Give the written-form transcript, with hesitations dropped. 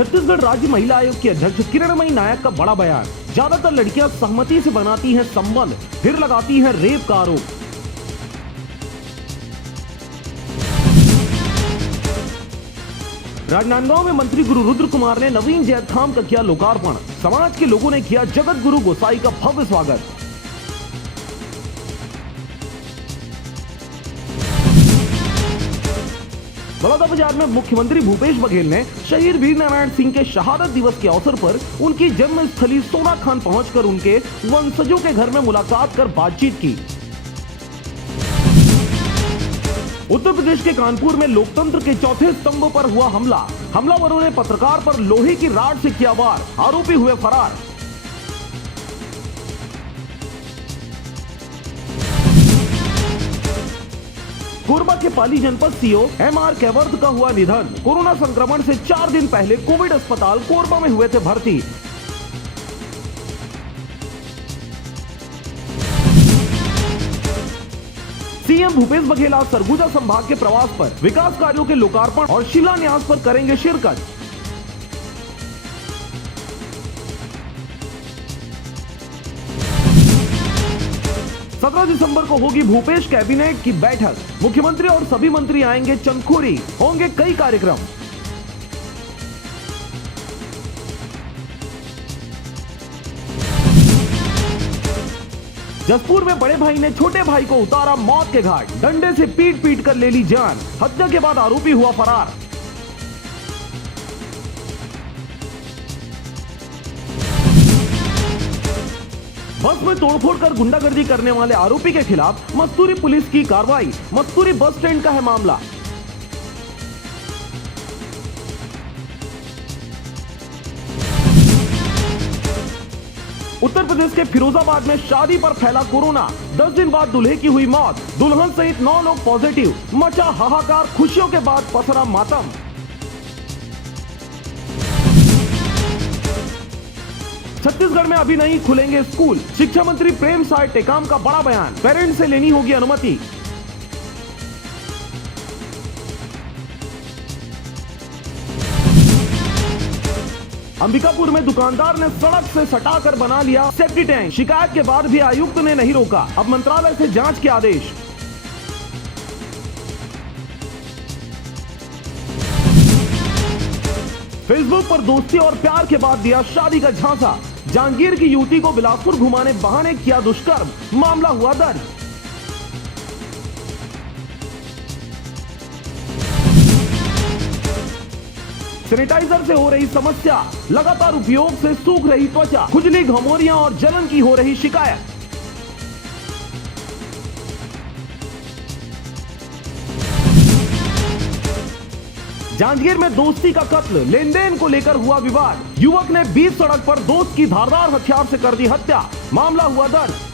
छत्तीसगढ़ राज्य महिला आयोग की अध्यक्ष किरणमयी नायक का बड़ा बयान। ज्यादातर लड़कियां सहमति से बनाती हैं संबंध, फिर लगाती हैं रेप का आरोप। राजनांदगांव में मंत्री गुरु रुद्र कुमार ने नवीन जैतखाम का किया लोकार्पण। समाज के लोगों ने किया जगत गुरु गोसाई का भव्य स्वागत। बलौदाबाजार में मुख्यमंत्री भूपेश बघेल ने शहीद वीर नारायण सिंह के शहादत दिवस के अवसर पर उनकी जन्मस्थली सोनाखान पहुंचकर उनके वंशजों के घर में मुलाकात कर बातचीत की। उत्तर प्रदेश के कानपुर में लोकतंत्र के चौथे स्तंभ पर हुआ हमला। हमलावरों ने पत्रकार पर लोहे की राड से किया वार, आरोपी हुए फरार। कोरबा के पाली जनपद सीओ एमआर कैवर्थ का हुआ निधन। कोरोना संक्रमण से 4 दिन पहले कोविड अस्पताल कोरबा में हुए थे भर्ती। सीएम भूपेश बघेल आज सरगुजा संभाग के प्रवास पर विकास कार्यों के लोकार्पण और शिलान्यास पर करेंगे शिरकत। सत्रह दिसंबर को होगी भूपेश कैबिनेट की बैठक। मुख्यमंत्री और सभी मंत्री आएंगे चंदखुरी, होंगे कई कार्यक्रम। जसपुर में बड़े भाई ने छोटे भाई को उतारा मौत के घाट। डंडे से पीट पीट कर ले ली जान। हत्या के बाद आरोपी हुआ फरार। बस में तोड़फोड़ कर गुंडागर्दी करने वाले आरोपी के खिलाफ मस्तूरी पुलिस की कार्रवाई। मस्तूरी बस स्टैंड का है मामला। उत्तर प्रदेश के फिरोजाबाद में शादी पर फैला कोरोना। 10 दिन बाद दूल्हे की हुई मौत। दुल्हन सहित 9 लोग पॉजिटिव। मचा हाहाकार, खुशियों के बाद पसरा मातम। छत्तीसगढ़ में अभी नहीं खुलेंगे स्कूल। शिक्षा मंत्री प्रेम साय टेकाम का बड़ा बयान। पेरेंट्स से लेनी होगी अनुमति। अंबिकापुर में दुकानदार ने सड़क से सटाकर बना लिया सेफ्टी टैंक। शिकायत के बाद भी आयुक्त ने नहीं रोका। अब मंत्रालय से जांच के आदेश। फेसबुक पर दोस्ती और प्यार के बाद दिया शादी का झांसा। जांजगीर की युवती को बिलासपुर घुमाने बहाने किया दुष्कर्म। मामला हुआ दर्ज। सैनिटाइजर से हो रही समस्या। लगातार उपयोग से सूख रही त्वचा। खुजली, घमौरियां और जलन की हो रही शिकायत। जांजगीर में दोस्ती का कत्ल। लेन देन को लेकर हुआ विवाद। युवक ने बीच सड़क पर दोस्त की धारदार हथियार से कर दी हत्या। मामला हुआ दर्ज।